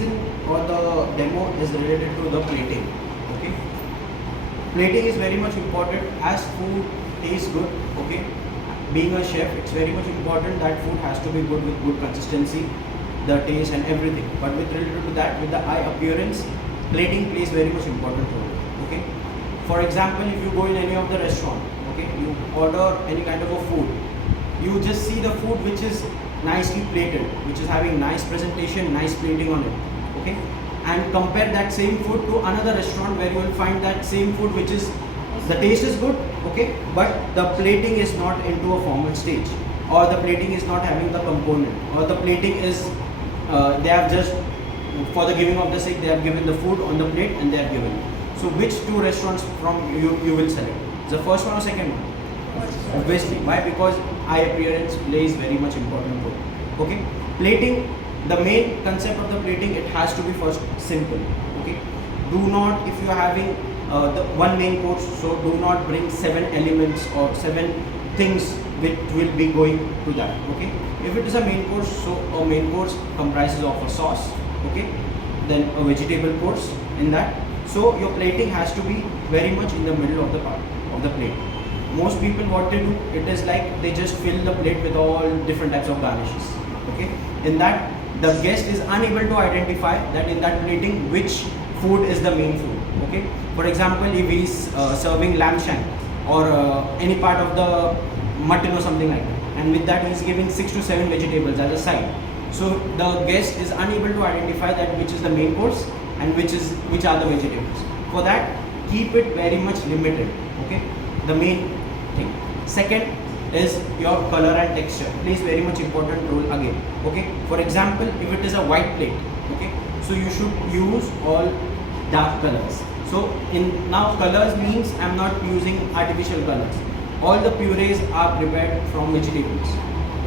reason or the demo is related to the plating. Okay, plating is very much important as food tastes good. Okay, being a chef, it's very much important that food has to be good with good consistency, the taste and everything. But with related to that, with the eye appearance, plating plays very much important role. Okay, for example, if you go in any of the restaurant, okay, you order any kind of a food, you just see the food which is nicely plated, which is having nice presentation, nice plating on it. Okay, and compare that same food to another restaurant where you will find that same food which is the taste is good, okay, but the plating is not into a formal stage, or the plating is not having the component, or the plating is they have just for the giving of the sake they have given the food on the plate and they have given. So which two restaurants from you will select? The first one or second one? Obviously. Why? Because eye appearance plays very much important role. Okay, plating, the main concept of the plating, it has to be first simple. Okay, do not, if you are having the one main course, so do not bring 7 elements or 7 things which will be going to that. Okay, if it is a main course, so a main course comprises of a sauce, okay, then a vegetable course in that. So your plating has to be very much in the middle of the part of the plate. Most people, what they do, it is like they just fill the plate with all different types of garnishes. Okay, in that the guest is unable to identify that in that plating which food is the main food. Okay, for example, if he is serving lamb shank or any part of the mutton or something like that, and with that he is giving 6 to 7 vegetables as a side, so the guest is unable to identify that which is the main course and which are the vegetables. For that, keep it very much limited. Okay, the main thing. Second is your color and texture plays very much important role again. Okay, for example, if it is a white plate, okay, so you should use all dark colors. So in now colors means I am not using artificial colors. All the purees are prepared from vegetables.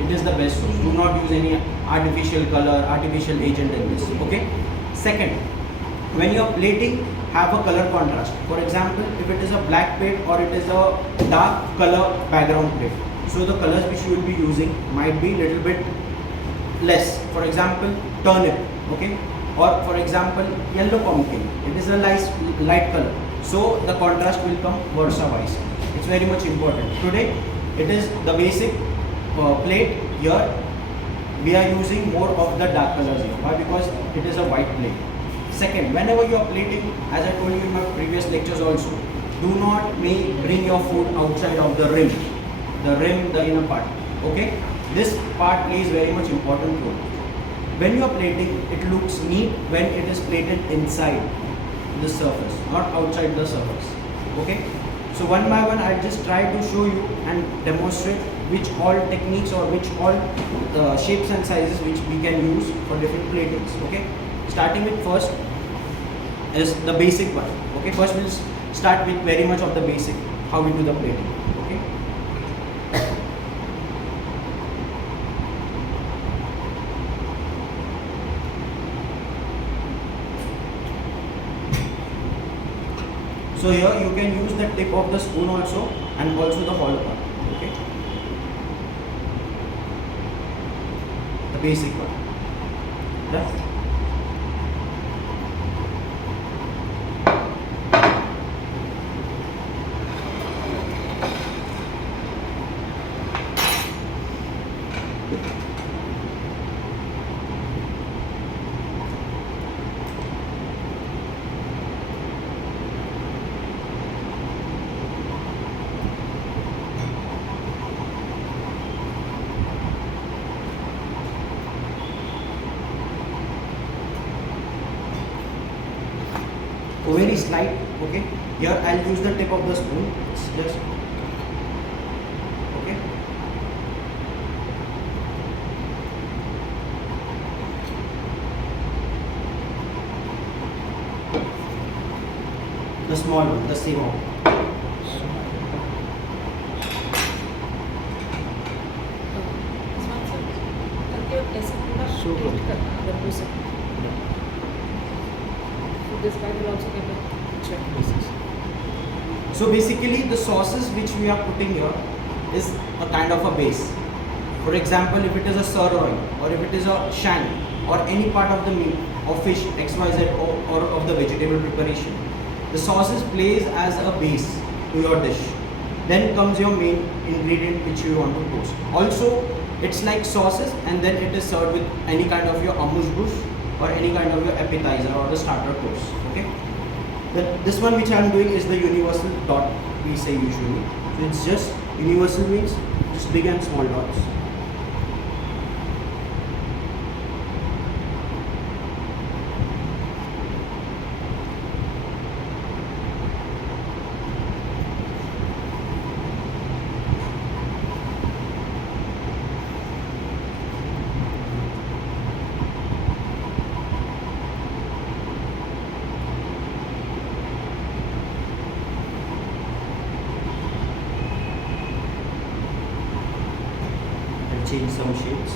It is the best source. Do not use any artificial color, artificial agent in this. Okay. Second, when you are plating, have a color contrast. For example, if it is a black plate or it is a dark color background plate, so the colors which you will be using might be little bit less. For example, turnip, okay, or for example, yellow pumpkin. It is a light color, so the contrast will come versa vice. It's very much important. Today, it is the basic plate. Here, we are using more of the dark colors here. Why? Because it is a white plate. Second, whenever you are plating, as I told you in my previous lectures also, do not bring your food outside of the rim, the inner part. Okay, this part plays very much important role. When you are plating, it looks neat when it is plated inside the surface, not outside the surface. Okay, so one by one, I just try to show you and demonstrate which all techniques or which all shapes and sizes which we can use for different platings. Okay, starting with first is the basic one. Okay, first we'll start with very much of the basic, how we do the plating. Okay, so here you can use the tip of the spoon also and also the hollow part. Okay, the basic one. Done. Very slight. Okay, here I'll use the tip of the spoon. It's just okay. The small one, the same one. This guy will also get a check basis. So basically the sauces which we are putting here is a kind of a base. For example, if it is a sirloin or if it is a shank or any part of the meat or fish XYZ or of the vegetable preparation. The sauces plays as a base to your dish. Then comes your main ingredient which you want to post. Also, it's like sauces and then it is served with any kind of your amuse bouche or any kind of your appetizer or the starter course. Okay. This one which I am doing is the universal dot we say usually. So it's just universal means just big and small dots. I'll change some shades.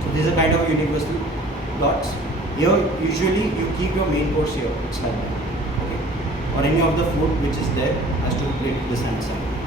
So these are kind of universal dots. Here usually you keep your main course here. It's like that. Okay. Or any of the food which is there has to be placed this hand side.